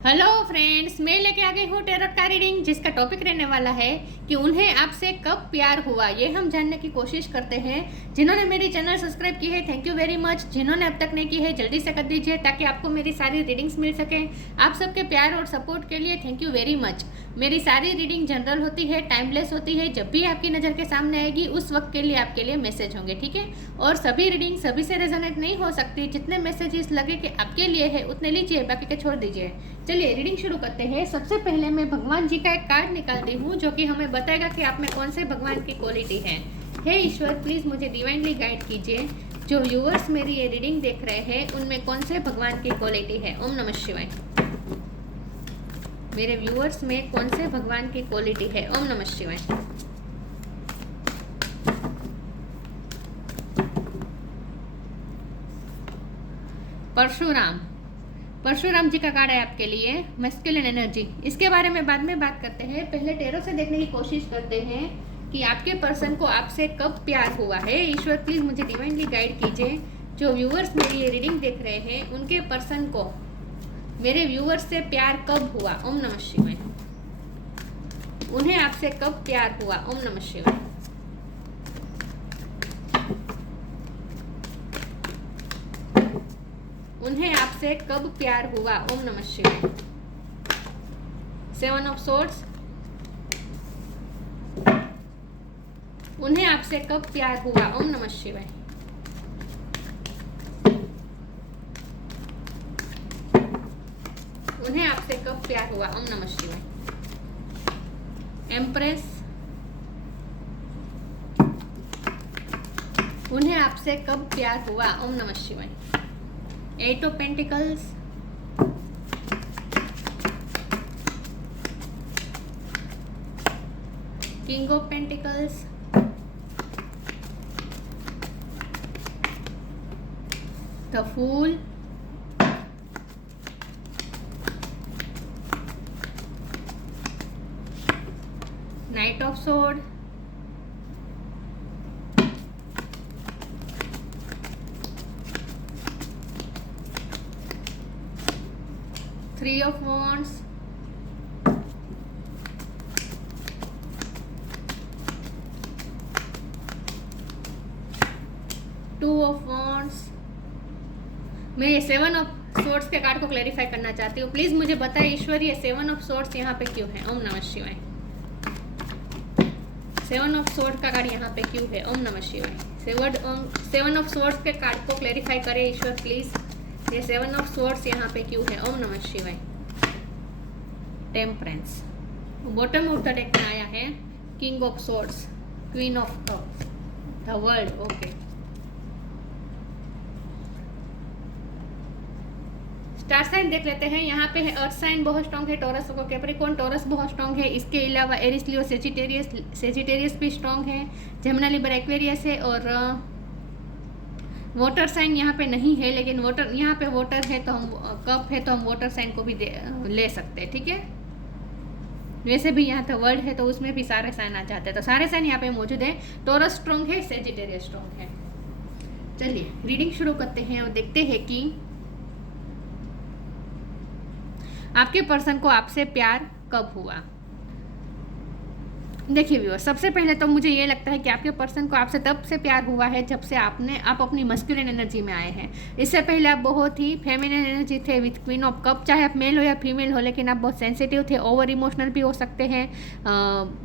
Hello friends, मैं लेके आ गई हूँ टैरोट का रीडिंग, जिसका टॉपिक रहने वाला है कि उन्हें आपसे कब प्यार हुआ। ये हम जानने की कोशिश करते हैं। जिन्होंने मेरी चैनल सब्सक्राइब की है, थैंक यू वेरी मच। जिन्होंने अब तक नहीं की है, जल्दी से कर दीजिए ताकि आपको मेरी सारी रीडिंग्स मिल सके। आप सबके प्यार और सपोर्ट के लिए थैंक यू वेरी मच। मेरी सारी रीडिंग जनरल होती है, टाइमलेस होती है। जब भी आपकी नज़र के सामने आएगी उस वक्त के लिए आपके लिए मैसेज होंगे, ठीक है। और सभी रीडिंग सभी से रेजोनेट नहीं हो सकती। जितने मैसेजेस लगे कि आपके लिए है उतने लीजिए, बाकी के छोड़ दीजिए। चलिए रीडिंग शुरू करते हैं। सबसे पहले मैं भगवान जी का एक कार्ड निकालती हूँ जो कि हमें बताएगा कि आप में कौन से भगवान की क्वालिटी है। हे ईश्वर, प्लीज़ मुझे डिवाइनली गाइड कीजिए। जो व्यूअर्स मेरी ये रीडिंग देख रहे हैं उनमें कौन से भगवान की क्वालिटी है। ओम नमः शिवाय। मेरे व्यूअर्स में कौन से भगवान की क्वालिटी है। ओम नमः शिवाय। परशुराम, परशुराम जी का कार्ड है आपके लिए, मैस्कुलिन एनर्जी। इसके बारे में बाद में बात करते हैं। पहले टैरो से देखने की कोशिश करते हैं कि आपके पर्सन को आपसे कब प्यार हुआ है। ईश्वर प्लीज मुझे डिवाइनली गाइड कीजिए। जो व्यूअर्स मेरी ये रीडिंग देख रहे हैं उनके पर्सन को मेरे व्यूअर्स से प्यार कब हुआ। ओम नमः शिवाय। उन्हें आपसे कब प्यार हुआ। ओम नमः शिवाय। उन्हें आपसे कब प्यार हुआ। ओम नमः शिवाय। 7 ऑफ सोर्ड्स। उन्हें आपसे कब प्यार हुआ। ओम नमः शिवाय। उन्हें आपसे कब प्यार हुआ। ओम नमः शिवाय। एम्प्रेस। उन्हें आपसे कब प्यार हुआ। ओम नमः शिवाय। 8 of pentacles. King of pentacles. The fool. Knight of sword. Three of wands. Two of wands. मैं ये 7 ऑफ सोर्ड्स के कार्ड को क्लैरिफाई करना चाहती हूँ। प्लीज मुझे बताएं ईश्वर, ये 7 ऑफ सोर्ड्स यहाँ पे क्यों है। ओम नमः शिवाय। 7 ऑफ सोर्ड का कार्ड यहाँ पे क्यों है। ओम नमः शिवाय। 7 ऑफ सोर्ड्स के कार्ड को क्लैरिफाई करें ईश्वर प्लीज। ये 7 ऑफ सोर्ड्स यहाँ पे क्यों है। ओम नमः शिवाय। Temperance. Bottom of the deck में आया है king of swords, queen of cup, the world. Okay, star sign देख लेते हैं। यहाँ पे है अर्थ साइन बहुत स्ट्रॉन्ग है, टॉरस को कैप्रिकॉर्न, टॉरस बहुत स्ट्रॉन्ग है। इसके अलावा एरिस लियो सेजिटेरियस भी स्ट्रॉन्ग है। जेमिनी लिब्रा एक्वेरियस है। और वाटर साइन यहाँ पे नहीं है, लेकिन वाटर यहाँ पे वाटर है तो हम कप है तो हम वाटर साइन को भी ले सकते हैं, ठीक है। वैसे भी यहाँ तो वर्ल्ड है तो उसमें भी सारे साइन आ जाते हैं, तो सारे साइन यहाँ पे मौजूद है। टॉरस स्ट्रॉन्ग है, सेजिटेरियस स्ट्रॉन्ग है। चलिए रीडिंग शुरू करते हैं और देखते हैं कि आपके पर्सन को आपसे प्यार कब हुआ। देखिए व्यूअर, सबसे पहले तो मुझे ये लगता है कि आपके पर्सन को आपसे तब से प्यार हुआ है जब से आप अपनी मस्कुलिन एनर्जी में आए हैं। इससे पहले आप बहुत ही फेमिनिन एनर्जी थे विथ क्वीन ऑफ कप। चाहे आप मेल हो या फीमेल हो, लेकिन आप बहुत सेंसिटिव थे, ओवर इमोशनल भी हो सकते हैं,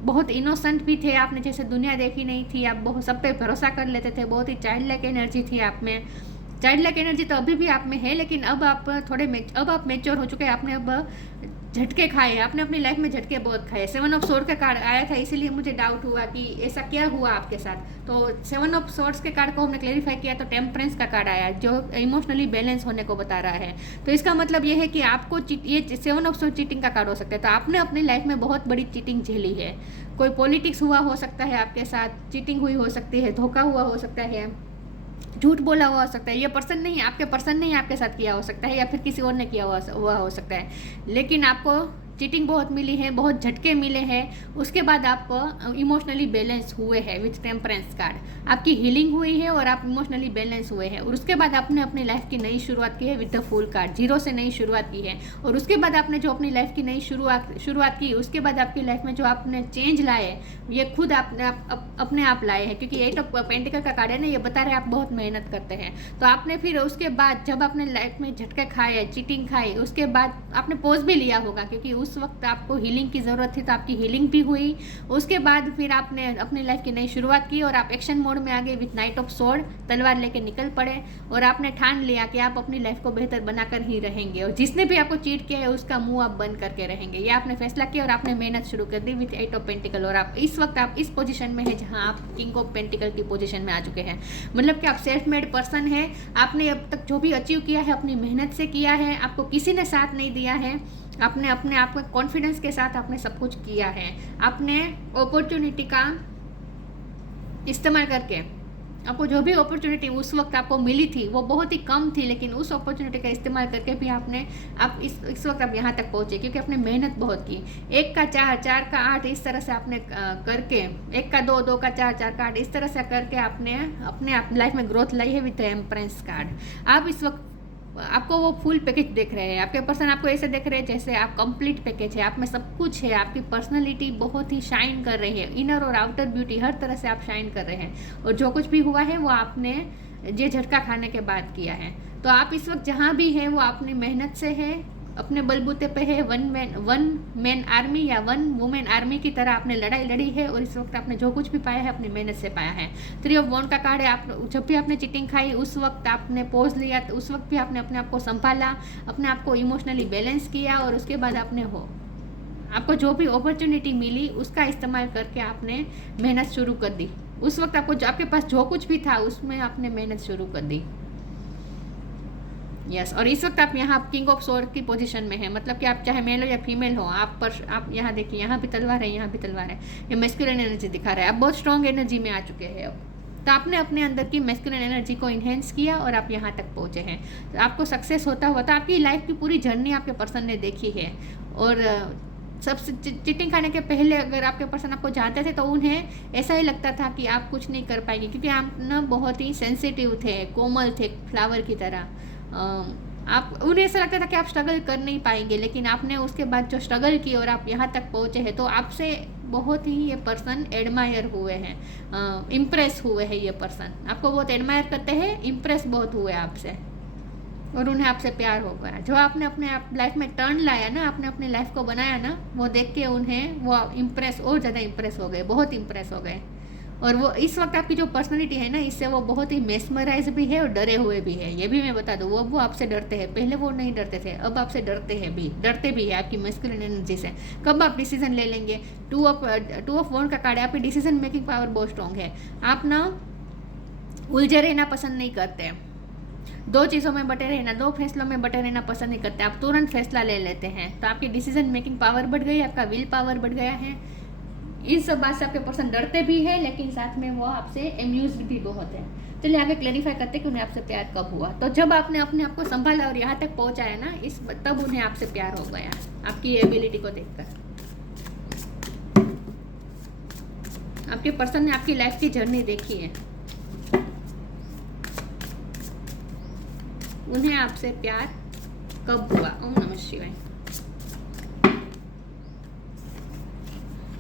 बहुत इनोसेंट भी थे। आपने जैसे दुनिया देखी नहीं थी, आप बहुत सब पे भरोसा कर लेते थे। बहुत ही चाइल्ड लाइक एनर्जी थी आप में। चाइल्ड लाइक एनर्जी तो अभी भी आप में है, लेकिन अब आप अब आप मेच्योर हो चुके हैं। आपने अब झटके खाए, आपने अपनी लाइफ में झटके बहुत खाए। 7 ऑफ सोर्ड का कार्ड आया था, इसीलिए मुझे डाउट हुआ कि ऐसा क्या हुआ आपके साथ। तो 7 ऑफ सोर्ड्स के कार्ड को हमने क्लैरिफाई किया तो टेम्परेंस का कार्ड आया जो इमोशनली बैलेंस होने को बता रहा है। तो इसका मतलब ये है कि आपको ये 7 ऑफ सोर्ड चीटिंग का कार्ड हो सकता है। तो आपने अपनी लाइफ में बहुत बड़ी चीटिंग झेली है। कोई पॉलिटिक्स हुआ हो सकता है आपके साथ, चीटिंग हुई हो सकती है, धोखा हुआ हो सकता है, झूठ बोला हुआ हो सकता है। ये पर्सन नहीं, आपके पर्सन नहीं आपके साथ किया हो सकता है, या फिर किसी और ने किया हुआ हो सकता है। लेकिन आपको चीटिंग बहुत मिली है, बहुत झटके मिले हैं, उसके बाद आप इमोशनली बैलेंस हुए हैं विथ टेम्परेंस कार्ड, आपकी हीलिंग हुई है और आप इमोशनली बैलेंस हुए हैं, और उसके बाद आपने अपनी लाइफ की नई शुरुआत की है with the fool card, zero से नई शुरुआत की है। और उसके बाद आपने जो अपनी लाइफ की नई शुरुआत की, उसके बाद आपकी लाइफ में जो आपने चेंज लाए ये खुद अपने आप लाए हैं, क्योंकि 8 ऑफ पेंटिकल का कार्ड है ना, ये बता रहे हैं आप बहुत मेहनत करते हैं। तो आपने फिर उसके बाद जब आपने लाइफ में झटके खाए, चीटिंग खाई, उसके बाद आपने पॉज भी लिया होगा, क्योंकि उस वक्त आपको हीलिंग की ज़रूरत थी, तो आपकी हीलिंग भी हुई। उसके बाद फिर आपने अपनी लाइफ की नई शुरुआत की और आप एक्शन मोड में आ गए विथ नाइट ऑफ स्वॉर्ड, तलवार लेके निकल पड़े, और आपने ठान लिया कि आप अपनी लाइफ को बेहतर बनाकर ही रहेंगे, और जिसने भी आपको चीट किया है उसका मुंह आप बंद करके रहेंगे। ये आपने फैसला किया और आपने मेहनत शुरू कर दी विथ 8 ऑफ पेंटिकल, और आप इस वक्त आप इस पोजीशन में है जहां आप किंग ऑफ पेंटिकल की पोजीशन में आ चुके हैं। मतलब कि आप सेल्फ मेड पर्सन है, आपने अब तक जो भी अचीव किया है अपनी मेहनत से किया है, आपको किसी ने साथ नहीं दिया है, आपने अपने आप को कॉन्फिडेंस के साथ आपने सब कुछ किया है, आपने अपॉर्चुनिटी का इस्तेमाल करके, आपको जो भी अपॉर्चुनिटी उस वक्त आपको मिली थी वो बहुत ही कम थी, लेकिन उस अपॉर्चुनिटी का इस्तेमाल करके भी आप इस वक्त आप यहाँ तक पहुँचे, क्योंकि आपने मेहनत बहुत की। 1 का 4, 4 का 8 इस तरह से आपने करके, 1 का 2, 2 का 4, 4 का 8 इस तरह से करके आपने अपने लाइफ में ग्रोथ लाई है विद एम्प्रेंस कार्ड। आप इस वक्त आपको वो फुल पैकेज देख रहे हैं, आपके पर्सन आपको ऐसे देख रहे हैं जैसे आप कंप्लीट पैकेज है, आप में सब कुछ है, आपकी पर्सनालिटी बहुत ही शाइन कर रही है, इनर और आउटर ब्यूटी हर तरह से आप शाइन कर रहे हैं, और जो कुछ भी हुआ है वो आपने ये झटका खाने के बाद किया है। तो आप इस वक्त जहाँ भी हैं वो अपनी मेहनत से है, अपने बलबूते पे है, वन मैन आर्मी या 1 वुमेन आर्मी की तरह आपने लड़ाई लड़ी है, और इस वक्त आपने जो कुछ भी पाया है अपनी मेहनत से पाया है। 3 ऑफ वॉन्ड का कार्ड है, आप जब भी आपने चीटिंग खाई उस वक्त आपने पॉज लिया, तो उस वक्त भी आपने अपने आप को संभाला, अपने आप को इमोशनली बैलेंस किया, और उसके बाद आपको जो भी अपॉर्चुनिटी मिली उसका इस्तेमाल करके आपने मेहनत शुरू कर दी। उस वक्त आपके पास जो कुछ भी था उसमें आपने मेहनत शुरू कर दी। यस, और इस वक्त आप यहाँ किंग ऑफ स्वॉर्ड की पोजीशन में है, मतलब कि आप चाहे मेल हो या फीमेल हो, आप यहाँ देखिए, यहाँ भी तलवार है, यहाँ भी तलवार है, ये मैस्कुलिन एनर्जी दिखा रहा है, आप बहुत स्ट्रॉन्ग एनर्जी में आ चुके हैं। तो आपने अपने अंदर की मैस्कुलिन एनर्जी को इन्हेंस किया और आप यहाँ तक पहुँचे हैं। तो आपको सक्सेस होता हुआ, तो आपकी लाइफ की पूरी जर्नी आपके पर्सन ने देखी है, और सबसे चीटिंग खाने के पहले अगर आपके पर्सन आपको जानते थे तो उन्हें ऐसा ही लगता था कि आप कुछ नहीं कर पाएंगे, क्योंकि आप ना बहुत ही सेंसिटिव थे, कोमल थे, फ्लावर की तरह। आप उन्हें ऐसा लगता था कि आप स्ट्रगल कर नहीं पाएंगे, लेकिन आपने उसके बाद जो स्ट्रगल की और आप यहाँ तक पहुँचे हैं, तो आपसे बहुत ही ये पर्सन एडमायर हुए हैं, इम्प्रेस हुए हैं। ये पर्सन आपको बहुत एडमायर करते हैं, इम्प्रेस बहुत हुए आपसे, और उन्हें आपसे प्यार हो गया। जो आपने अपने लाइफ में टर्न लाया ना, आपने अपनी लाइफ को बनाया ना, वो देख के उन्हें वो इम्प्रेस, और ज़्यादा इम्प्रेस हो गए, बहुत इम्प्रेस हो गए। और वो इस वक्त आपकी जो पर्सनालिटी है ना, इससे वो बहुत ही मेस्मराइज भी है और डरे हुए भी है। ये भी मैं बता दूँ, वो आपसे डरते हैं, पहले वो नहीं डरते थे, अब आपसे डरते भी है आपकी मैस्कुलिन एनर्जी से। कब आप डिसीजन ले लेंगे? 2 ऑफ वॉन्ड का कार्ड है, आपकी डिसीजन मेकिंग पावर बहुत स्ट्रॉन्ग है। आप ना उलझे रहना पसंद नहीं करते, 2 चीज़ों में बटे रहना, 2 फैसलों में बटे रहना पसंद नहीं करते, आप तुरंत फैसला ले लेते हैं। तो आपकी डिसीजन मेकिंग पावर बढ़ गई, आपका विल पावर बढ़ गया है। इन सब बात से आपके पर्सन डरते भी है, लेकिन साथ में वो आपसे एम्यूज भी बहुत है। चलिए आगे क्लैरिफाई करते कि उन्हें आपसे प्यार कब हुआ। तो जब आपने अपने आप को संभाला और यहाँ तक पहुँचाया ना, तब उन्हें आपसे प्यार हो गया, आपकी एबिलिटी को देखकर। आपके पर्सन ने आपकी लाइफ की जर्नी देखी है, उन्हें आपसे प्यार कब हुआ? ओम नमः शिवाय।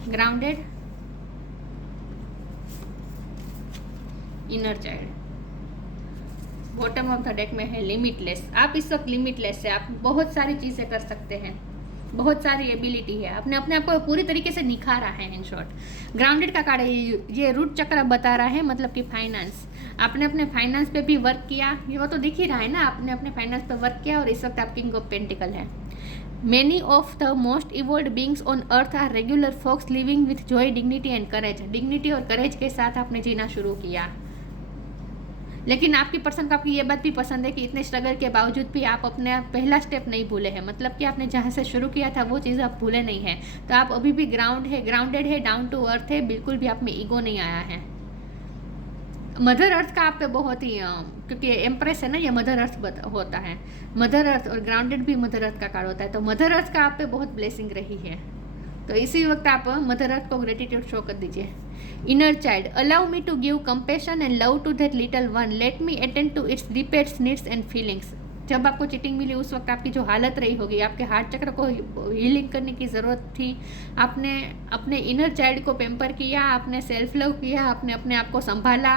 Grounded, inner child, bottom of the deck में है लिमिटलेस। आप इस वक्त लिमिटलेस है, आप बहुत सारी चीज़ें कर सकते हैं, बहुत सारी एबिलिटी है, आपने अपने आप को पूरी तरीके से निखारा है। इन शॉर्ट ग्राउंडेड का कार्ड है, ये रूट चक्र बता रहा है, मतलब कि फाइनेंस। आपने अपने फाइनेंस पे भी वर्क किया, ये वो तो दिख ही रहा है ना, आपने अपने फाइनेंस पे वर्क किया, और इस वक्त आप किंग ऑफ पेंटिकल है। Many of the most evolved beings on earth are regular folks living with joy, dignity and courage. Dignity और करेज के साथ आपने जीना शुरू किया, लेकिन आपकी पर्सन को आपकी ये बात भी पसंद है कि इतने स्ट्रगल के बावजूद भी आप अपने पहला स्टेप नहीं भूले हैं, मतलब कि आपने जहाँ से शुरू किया था वो चीज़ आप भूले नहीं हैं। तो आप अभी भी ग्राउंडेड है, डाउन टू अर्थ है, बिल्कुल भी आप में ईगो नहीं आया है। मदर अर्थ का आप पे बहुत ही क्योंकि एम्प्रेस है ना, ये मदर अर्थ होता है, मदर अर्थ और ग्राउंडेड भी मदर अर्थ का कार्ड होता है, तो मदर अर्थ का आप पे बहुत ब्लेसिंग रही है। तो इसी वक्त आप मदर अर्थ को ग्रेटिट्यूड शो कर दीजिए। Inner child, allow me to give compassion and love to that little one, let me attend to its deepest needs and feelings. जब आपको चीटिंग मिली उस वक्त आपकी जो हालत रही होगी, आपके हार्ट चक्र को हीलिंग करने की ज़रूरत थी, आपने अपने इनर चाइल्ड को पेम्पर किया, आपने सेल्फ लव किया, आपने अपने आप को संभाला,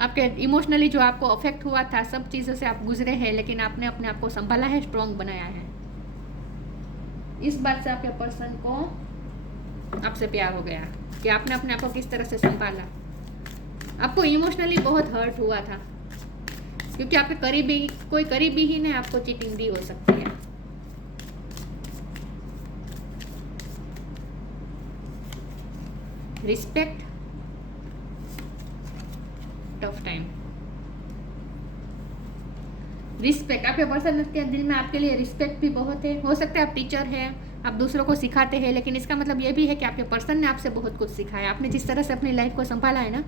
आपके इमोशनली जो आपको अफेक्ट हुआ था सब चीज़ों से आप गुजरे हैं, लेकिन आपने अपने आप को संभाला है, स्ट्रॉन्ग बनाया है। इस बात से आपके पर्सन को आपसे प्यार हो गया कि आपने अपने आप को किस तरह से संभाला। आपको इमोशनली बहुत हर्ट हुआ था क्योंकि आपके करीबी कोई करीबी ही ने आपको चीटिंग दी हो सकती है। Respect, tough time. रिस्पेक्ट, आपके पर्सन के दिल में आपके लिए रिस्पेक्ट भी बहुत है। हो सकता है आप टीचर हैं, आप दूसरों को सिखाते हैं, लेकिन इसका मतलब ये भी है कि आपके पर्सन ने आपसे बहुत कुछ सीखा है। आपने जिस तरह से अपनी लाइफ को संभाला है ना,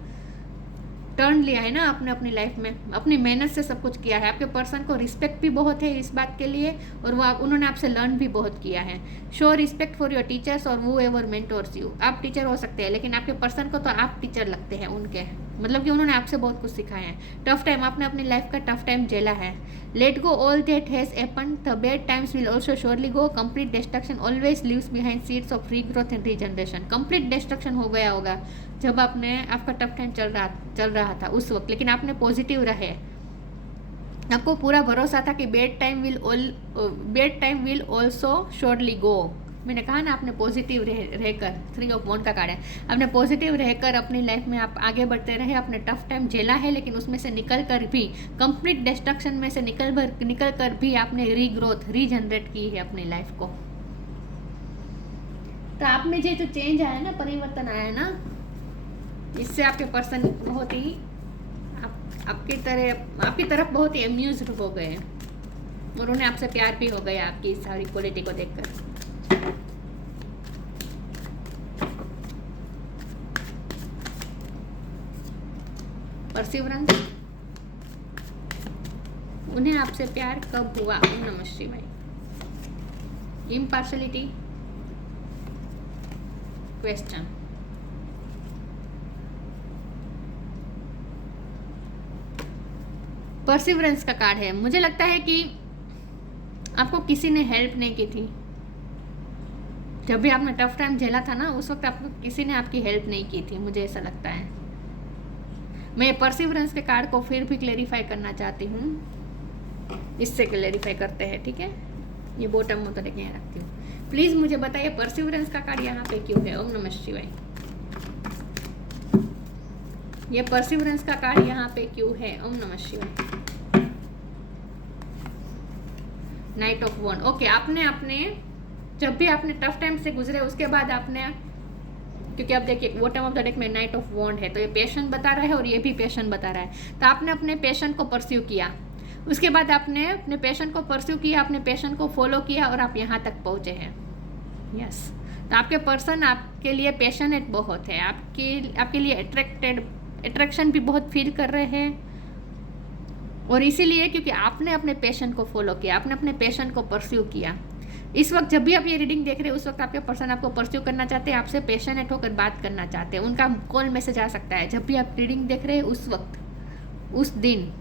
टर्न लिया है ना आपने अपनी लाइफ में, अपनी मेहनत से सब कुछ किया है। आपके पर्सन को रिस्पेक्ट भी बहुत है इस बात के लिए, और वो उन्होंने आपसे लर्न भी बहुत किया है। Show respect for your teachers और वो एवर मेंटोर्स यू। आप टीचर हो सकते हैं, लेकिन आपके पर्सन को तो आप टीचर लगते हैं उनके, मतलब कि उन्होंने आपसे बहुत कुछ सिखाया है। टफ टाइम, आपने अपनी लाइफ का टफ टाइम झेला है। Let go all that has happen, the bad times will also surely go, complete destruction always leaves behind seeds of regrowth and regeneration. Complete destruction हो गया होगा जब आपका टफ टाइम चल रहा था उस वक्त, लेकिन आपने पॉजिटिव रहे। आपको पूरा भरोसा था कि bad time will also surely गो। मैंने कहा ना, आपने पॉजिटिव रहकर, 3 ऑफ वॉन्ड का कार्ड है, आपने पॉजिटिव रहकर अपनी लाइफ में आप आगे बढ़ते रहे। आपने टफ टाइम झेला है, लेकिन उसमें से निकल कर भी, कंप्लीट डिस्ट्रक्शन में से निकल कर भी आपने रीग्रोथ, रीजनरेट की है अपनी लाइफ को। तो आप में जो चेंज आया ना, परिवर्तन आया ना, इससे आपके पर्सन बहुत ही आपकी तरफ बहुत ही अम्यूज्ड हो गए, और उन्हें आपसे प्यार भी हो गया आपकी सारी क्वालिटी को देखकर। परसिवरेंस, उन्हें आपसे प्यार कब हुआ? ओम नमः शिवाय। Impartiality, question. परसिवरेंस का कार्ड है। मुझे लगता है कि आपको किसी ने हेल्प नहीं की थी। जब भी आपने टफ टाइम झेला था ना, उस वक्त आपको किसी ने आपकी हेल्प नहीं की थी, मुझे ऐसा लगता है। मैं परसिवरेंस के कार्ड को फिर भी क्लेरिफाई करना चाहती हूँ, इससे क्लेरिफाई करते हैं, ठीक है। ये बॉटम में तो लेके यहाँ रखती हूँ। प्लीज़ मुझे बताइए परसिवरेंस का कार्ड यहाँ पे क्यों है? ओम नमः शिवाय। ये परसिवरेंस का कार्ड यहाँ पे क्यों है? ओम नमः शिवाय। Night of wand. ओके, आपने जब भी आपने टफ टाइम से गुजरे उसके बाद आपने, क्योंकि आप देखिए बॉटम ऑफ द डेक में नाइट ऑफ वॉन्ड है, तो ये पैशन बता रहा है और ये भी पैशन बता रहा है। तो आपने अपने पैशन को परस्यू किया, उसके बाद आपने अपने पैशन को परस्यू किया, अपने पैशन को फॉलो किया और आप यहाँ तक पहुँचे हैं। यस, तो आपके पर्सन आपके लिए पैशनेट बहुत है, आपके लिए अट्रैक्शन भी बहुत फील कर रहे हैं, और इसीलिए क्योंकि आपने अपने पैशन को फॉलो किया, आपने अपने पैशन को परस्यू किया। इस वक्त जब भी आप ये रीडिंग देख रहे हैं, उस वक्त आपके पर्सन आपको परस्यू करना चाहते हैं, आपसे पैशनेट होकर बात करना चाहते हैं। उनका कॉल मैसेज आ सकता है जब भी आप रीडिंग देख रहे हैं, उस वक्त, उस दिन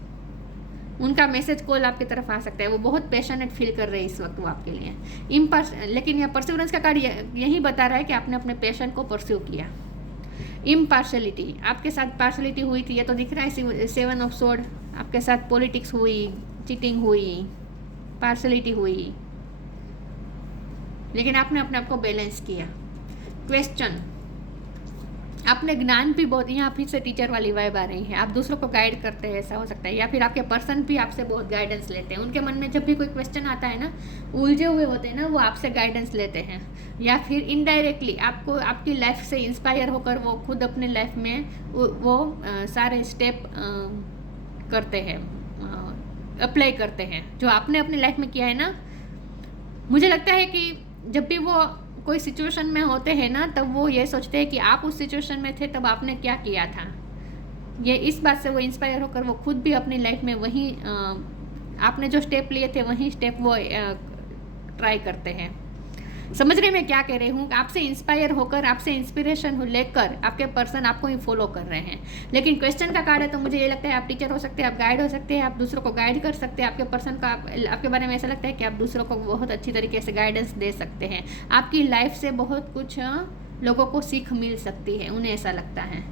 उनका मैसेज कॉल आपकी तरफ आ सकता है। वो बहुत पैशनेट फील कर रहे हैं इस वक्त वो आपके लिए। लेकिन यह परसिवरेंस का कार्ड यही बता रहा है कि आपने अपने पैशन को परस्यू किया। इम्पार्शलिटी, आपके साथ पार्शलिटी हुई थी, ये तो दिख रहा है। 7 ऑफ स्वॉर्ड, आपके साथ पॉलिटिक्स हुई, चीटिंग हुई, पार्शलिटी हुई, लेकिन आपने अपने आप को बैलेंस किया। क्वेश्चन, आपने ज्ञान भी बहुत, यहाँ फिर से टीचर वाली वाइब आ रही है, आप दूसरों को गाइड करते हैं, ऐसा हो सकता है। या फिर आपके पर्सन भी आपसे बहुत गाइडेंस लेते हैं। उनके मन में जब भी कोई क्वेश्चन आता है ना, उलझे हुए होते हैं ना, वो आपसे गाइडेंस लेते हैं। या फिर इनडायरेक्टली आपको आपकी लाइफ से इंस्पायर होकर वो खुद अपने लाइफ में वो सारे स्टेप करते हैं, अप्लाई करते हैं जो आपने अपनी लाइफ में किया है ना। मुझे लगता है कि जब भी वो कोई सिचुएशन में होते हैं ना, तब वो ये सोचते हैं कि आप उस सिचुएशन में थे तब आपने क्या किया था। ये इस बात से वो इंस्पायर होकर वो खुद भी अपनी लाइफ में वही आपने जो स्टेप लिए थे वही स्टेप वो ट्राई करते हैं। समझ रहे मैं क्या कह रही हूँ? आपसे इंस्पायर होकर, आपसे इंस्पिरेशन लेकर आपके पर्सन आपको ही फॉलो कर रहे हैं। लेकिन क्वेश्चन का कार्ड है तो मुझे ये लगता है आप टीचर हो सकते हैं, आप गाइड हो सकते हैं, आप दूसरों को गाइड कर सकते हैं। आपके पर्सन को आपके बारे में ऐसा लगता है कि आप दूसरों को बहुत अच्छी तरीके से गाइडेंस दे सकते हैं। आपकी लाइफ से बहुत कुछ लोगों को सीख मिल सकती है, उन्हें ऐसा लगता है।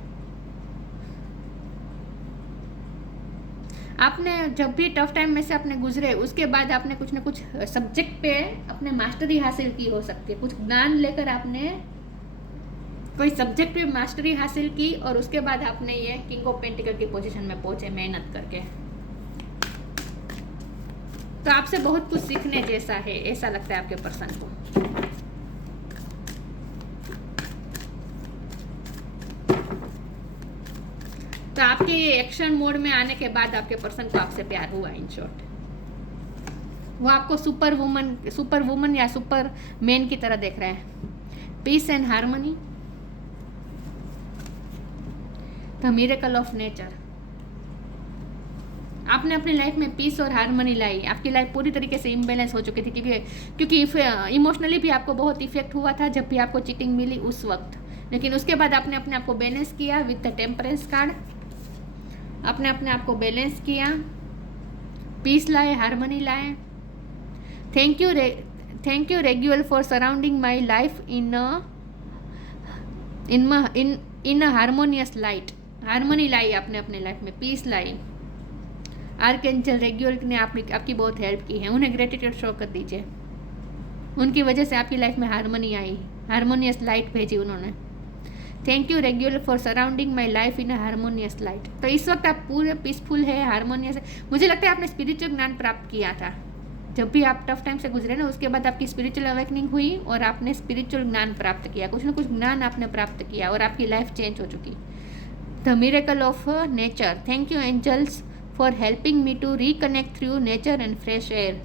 आपने जब भी टफ टाइम में से आपने गुजरे उसके बाद आपने कुछ ना कुछ सब्जेक्ट पे अपने मास्टरी हासिल की हो सकती है। कुछ ज्ञान लेकर आपने कोई सब्जेक्ट पे मास्टरी हासिल की और उसके बाद आपने ये किंग ऑफ पेंटिकल की पोजीशन में पहुंचे मेहनत करके। तो आपसे बहुत कुछ सीखने जैसा है, ऐसा लगता है आपके पर्सन को। तो आपके ये एक्शन मोड में आने के बाद आपके पर्सन को आपसे प्यार हुआ। इन शॉर्ट वो आपको सुपर वुमन या सुपर मैन की तरह देख रहे हैं। Peace and harmony, the miracle of nature. आपने अपनी लाइफ में पीस और हार्मनी लाई। आपकी लाइफ पूरी तरीके से इम्बैलेंस हो चुकी थी क्योंकि इमोशनली भी आपको बहुत इफेक्ट हुआ था जब भी आपको चीटिंग मिली उस वक्त। लेकिन उसके बाद आपने अपने आप को बैलेंस किया विद द टेम्परेंस कार्ड। आपने अपने आप को बैलेंस किया, पीस लाए, हार्मनी लाए। थैंक यू रेग्युअल for surrounding my life in a harmonious light. Harmony लाई आपने अपने लाइफ में, पीस लाई। आर्कएंजल रेग्युअल ने आपकी बहुत हेल्प की है, उन्हें ग्रेटिट्यूड शो कर दीजिए। उनकी वजह से आपकी लाइफ में हार्मनी आई, हार्मोनियस लाइट भेजी उन्होंने। Thank you regular for surrounding my life in a harmonious light. तो इस वक्त आप पूरे पीसफुल है, हार्मोनियस है। मुझे लगता है आपने स्पिरिचुअल ज्ञान प्राप्त किया था जब भी आप टफ टाइम से गुजरे ना, उसके बाद आपकी स्पिरिचुअल अवेकनिंग हुई और आपने स्पिरिचुअल ज्ञान प्राप्त किया, कुछ ना कुछ ज्ञान आपने प्राप्त किया और आपकी लाइफ चेंज हो चुकी। The miracle of nature. Thank you angels for helping me to reconnect through nature and fresh air.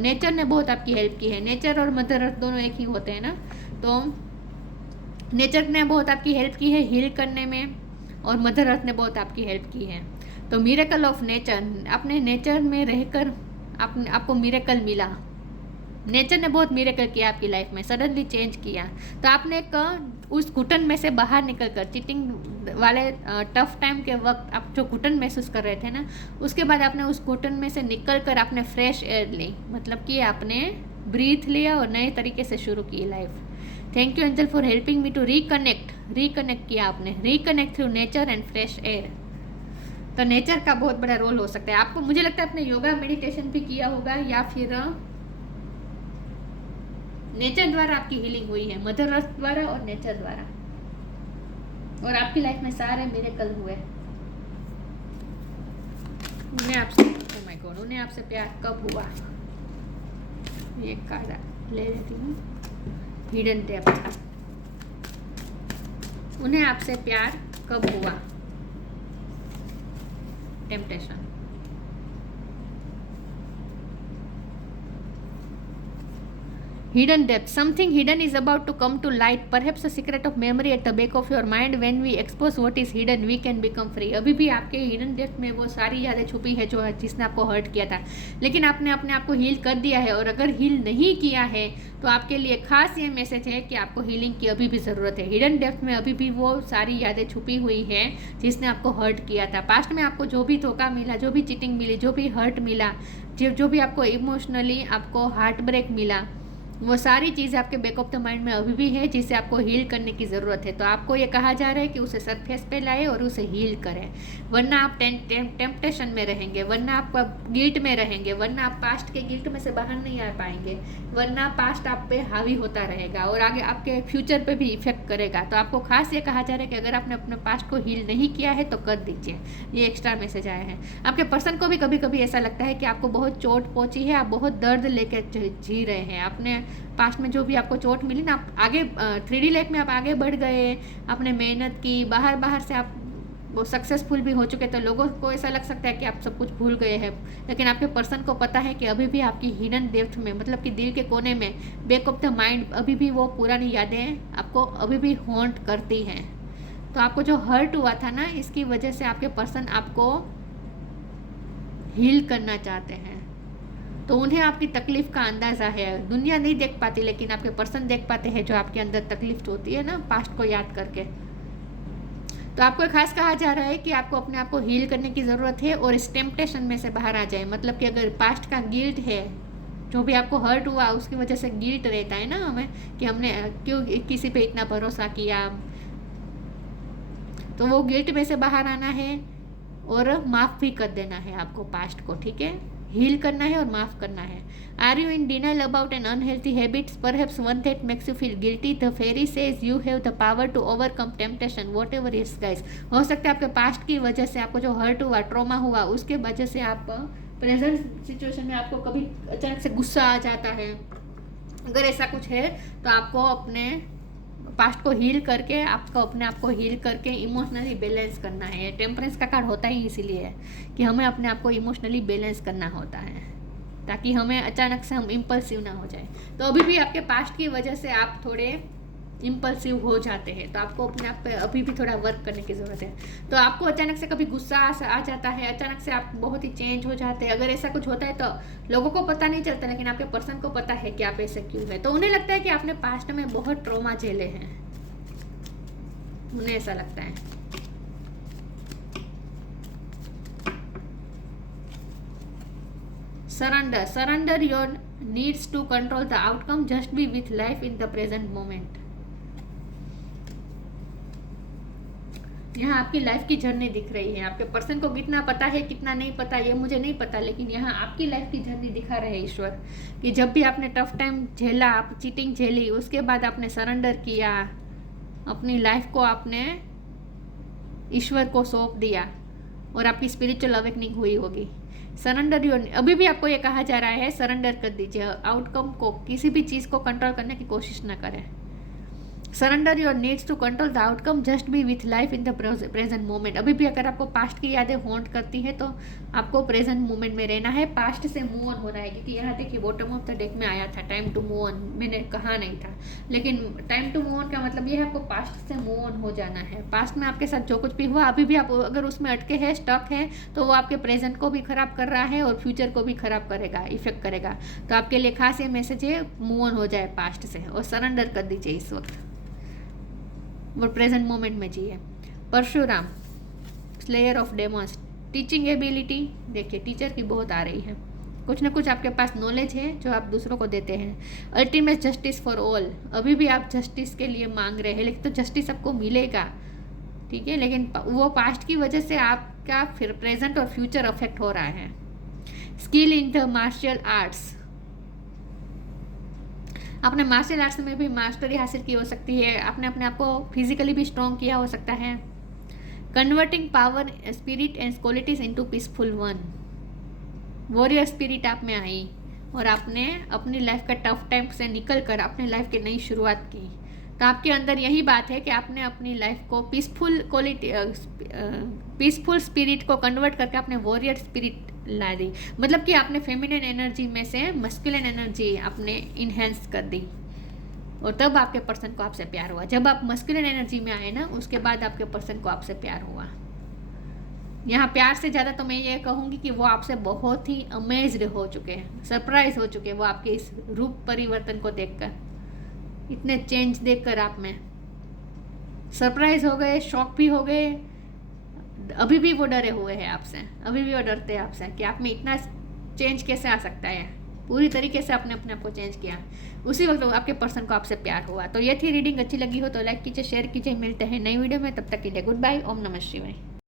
Nature ने बहुत आपकी हेल्प की है। नेचर और मदर अर्थ दोनों एक ही होते हैं ना, तो नेचर ने बहुत आपकी हेल्प की है हील करने में और मदर अर्थ ने बहुत आपकी हेल्प की है। तो मिरेकल ऑफ नेचर, आपने नेचर में रहकर आपको मिरेकल मिला। नेचर ने बहुत मिरेकल किया आपकी लाइफ में, सडनली चेंज किया। तो आपने उस घुटन में से बाहर निकलकर, चीटिंग वाले टफ टाइम के वक्त आप जो घुटन महसूस कर रहे थे ना, उसके बाद आपने उस घुटन में से निकलकर आपने फ्रेश एयर ली, मतलब कि आपने ब्रीथ लिया और नए तरीके से शुरू की life. Thank you angel for helping me to reconnect किया आपने, reconnect through nature and fresh air. तो नेचर का बहुत बड़ा रोल हो सकता है आपको। मुझे लगता है आपने योगा मेडिटेशन भी किया होगा या फिर नेचर द्वारा आपकी हीलिंग हुई है, मदर अर्थ द्वारा और नेचर द्वारा, और आपकी लाइफ में सारे मिरेकल हुए। उन्हें आपसे प्यार कब हुआ? ये कार्ड ले लेती हूँ। Hidden depth. उन्हें आपसे प्यार कब हुआ? Temptation. Hidden depth. Something hidden is about to come to light. Perhaps a secret of memory at the back of your mind. When we expose what is hidden, we can become free. अभी भी आपके hidden depth में वो सारी यादें छुपी है जो जिसने आपको हर्ट किया था, लेकिन आपने अपने आप को हील कर दिया है। और अगर हील नहीं किया है तो आपके लिए खास ये मैसेज है कि आपको हीलिंग की अभी भी ज़रूरत है। हिडन डेप्थ में अभी भी वो सारी यादें छुपी हुई है जिसने आपको हर्ट किया था। पास्ट में आपको जो भी धोखा मिला, जो भी चीटिंग मिली, जो भी हर्ट मिला, जो भी आपको इमोशनली आपको हार्ट ब्रेक मिला, वो सारी चीज़ें आपके बैक ऑफ द माइंड में अभी भी है जिसे आपको हील करने की ज़रूरत है। तो आपको ये कहा जा रहा है कि उसे सरफेस पे लाए और उसे हील करें, वरना आप टेम्पटेशन में रहेंगे, वरना आप गिल्ट में रहेंगे, वरना आप पास्ट के गिल्ट में से बाहर नहीं आ पाएंगे, वरना पास्ट आप पे हावी होता रहेगा और आगे आपके फ्यूचर पे भी इफेक्ट करेगा। तो आपको खास ये कहा जा रहा है कि अगर आपने अपने पास्ट को हील नहीं किया है तो कर दीजिए। ये एक्स्ट्रा मैसेज आया है। आपके पर्सन को भी कभी कभी ऐसा लगता है कि आपको बहुत चोट पहुंची है, आप बहुत दर्द लेके जी रहे हैं। आपने पास्ट में जो भी आपको चोट मिली ना, आप आगे 3D लाइफ में आप आगे बढ़ गए, आपने मेहनत की, बाहर से आप वो सक्सेसफुल भी हो चुके। तो लोगों को ऐसा लग सकता है कि आप सब कुछ भूल गए हैं, लेकिन आपके पर्सन को पता है कि अभी भी आपकी हिडन डेप्थ में, मतलब कि दिल के कोने में, बैक ऑफ द माइंड, अभी भी वो पुरानी यादें आपको अभी भी हॉन्ट करती हैं। तो आपको जो हर्ट हुआ था ना, इसकी वजह से आपके पर्सन आपको हील करना चाहते हैं। तो उन्हें आपकी तकलीफ का अंदाज़ा है। दुनिया नहीं देख पाती, लेकिन आपके पर्सन देख पाते हैं जो आपके अंदर तकलीफ होती है ना, पास्ट को याद करके। तो आपको खास कहा जा रहा है कि आपको अपने आप को हील करने की ज़रूरत है और इस टेम्पटेशन में से बाहर आ जाए। मतलब कि अगर पास्ट का गिल्ट है, जो भी आपको हर्ट हुआ उसकी वजह से गिल्ट रहता है ना हमें, कि हमने क्यों किसी पे इतना भरोसा किया, तो वो गिल्ट में से बाहर आना है और माफ़ भी कर देना है आपको पास्ट को। ठीक है, हील करना है और माफ़ करना है। Are you in denial about an unhealthy habits? Perhaps one that makes you feel guilty. The fairy says you have the power to overcome temptation whatever it's guys. हो सकता है आपके पास्ट की वजह से, आपको जो हर्ट हुआ, ट्रॉमा हुआ, उसके वजह से आप प्रेजेंट सिचुएशन में आपको कभी अचानक से गुस्सा आ जाता है। अगर ऐसा कुछ है तो आपको अपने पास्ट को हील करके, आपको अपने आप को हील करके इमोशनली बैलेंस करना है। टेम्परेंस का कार्ड होता ही इसीलिए है कि हमें अपने आप को इमोशनली बैलेंस करना होता है, ताकि हमें अचानक से हम इम्पल्सिव ना हो जाए। तो अभी भी आपके पास्ट की वजह से आप थोड़े इम्पल्सिव हो जाते हैं, तो आपको अपने आप पे अभी भी थोड़ा वर्क करने की ज़रूरत है। तो आपको अचानक से कभी गुस्सा आ जाता है, अचानक से आप बहुत ही चेंज हो जाते हैं। अगर ऐसा कुछ होता है तो लोगों को पता नहीं चलता, लेकिन आपके पर्सन को पता है कि आप ऐसे क्यों है। तो उन्हें लगता है कि आपने पास्ट में बहुत ट्रॉमा झेले हैं, उन्हें ऐसा लगता है। Surrender your needs to control the outcome. Just be with life in the present moment. यहाँ आपकी लाइफ की जर्नी दिख रही है। आपके पर्सन को कितना पता है, कितना नहीं पता, ये मुझे नहीं पता, लेकिन यहाँ आपकी लाइफ की जर्नी दिखा रहे हैं ईश्वर, कि जब भी आपने टफ टाइम झेला, आप चीटिंग झेली, उसके बाद आपने सरेंडर किया, अपनी लाइफ को आपने ईश्वर को सौंप दिया और आपकी स्पिरिचुअल अवेकनिंग हुई होगी। सरेंडर योर, अभी भी आपको ये कहा जा रहा है सरेंडर कर दीजिए आउटकम को, किसी भी चीज़ को कंट्रोल करने की कोशिश ना करें। Surrender your needs to control the outcome, just be with life in the present moment. अभी भी अगर आपको पास्ट की यादें हॉन्ट करती है तो आपको प्रेजेंट मोमेंट में रहना है, पास्ट से मूव ऑन होना है। क्योंकि यहाँ देखिए बॉटम ऑफ द डेक में आया था टाइम टू मूव ऑन, मैंने कहा नहीं था, लेकिन टाइम टू मूव ऑन का मतलब ये है आपको पास्ट से मूव ऑन हो जाना है। पास्ट में आपके साथ जो कुछ भी हुआ, अभी भी आप अगर उसमें अटके हैं, स्टक है, तो वो आपके प्रेजेंट को भी खराब कर रहा है और फ्यूचर को भी खराब करेगा, इफेक्ट करेगा। तो आपके लिए खास ये मैसेज है, मूव ऑन हो जाए पास्ट से और सरेंडर कर दीजिए इस वक्त, वो प्रेजेंट मोमेंट में जिए। Parashuram, slayer of demons, teaching ability, देखिए टीचर की बहुत आ रही है। कुछ ना कुछ आपके पास नॉलेज है जो आप दूसरों को देते हैं। अल्टीमेट जस्टिस फॉर ऑल, अभी भी आप जस्टिस के लिए मांग रहे हैं, लेकिन तो जस्टिस आपको मिलेगा, ठीक है, लेकिन वो पास्ट की वजह से आपका फिर प्रेजेंट और फ्यूचर अफेक्ट हो रहा है। Skill in the martial arts, आपने मार्शल आर्ट्स में भी मास्टरी हासिल की हो सकती है, आपने अपने आप को फिजिकली भी स्ट्रॉन्ग किया हो सकता है। Converting power spirit and qualities into peaceful one, warrior spirit आप में आई और आपने अपनी लाइफ का टफ टाइम से निकल कर अपनी लाइफ की नई शुरुआत की। तो आपके अंदर यही बात है कि आपने अपनी लाइफ को पीसफुल स्पिरिट को कन्वर्ट करके आपने वॉरियर स्पिरिट ला दी। मतलब कि आपने फेमिनिन एनर्जी में से मस्कुलिन एनर्जी आपने इन्हेंस कर दी और तब आपके पर्सन को आपसे प्यार हुआ। जब आप मस्कुलिन एनर्जी में आए ना, उसके बाद आपके पर्सन को आपसे प्यार हुआ। यहाँ प्यार से ज़्यादा तो मैं ये कहूँगी कि वो आपसे बहुत ही अमेज्ड हो चुके हैं, सरप्राइज हो चुके हैं वो आपके इस रूप परिवर्तन को देखकर, इतने चेंज देखकर आप में सरप्राइज हो गए, शॉक भी हो गए। अभी भी वो डरे हुए हैं आपसे, अभी भी वो डरते हैं आपसे कि आप में इतना चेंज कैसे आ सकता है। पूरी तरीके से आपने अपने आप को चेंज किया, उसी वक्त आपके पर्सन को आपसे प्यार हुआ। तो ये थी रीडिंग, अच्छी लगी हो तो लाइक कीजिए, शेयर कीजिए। मिलते हैं नई वीडियो में, तब तक के लिए गुड बाय, ओम नमः शिवाय।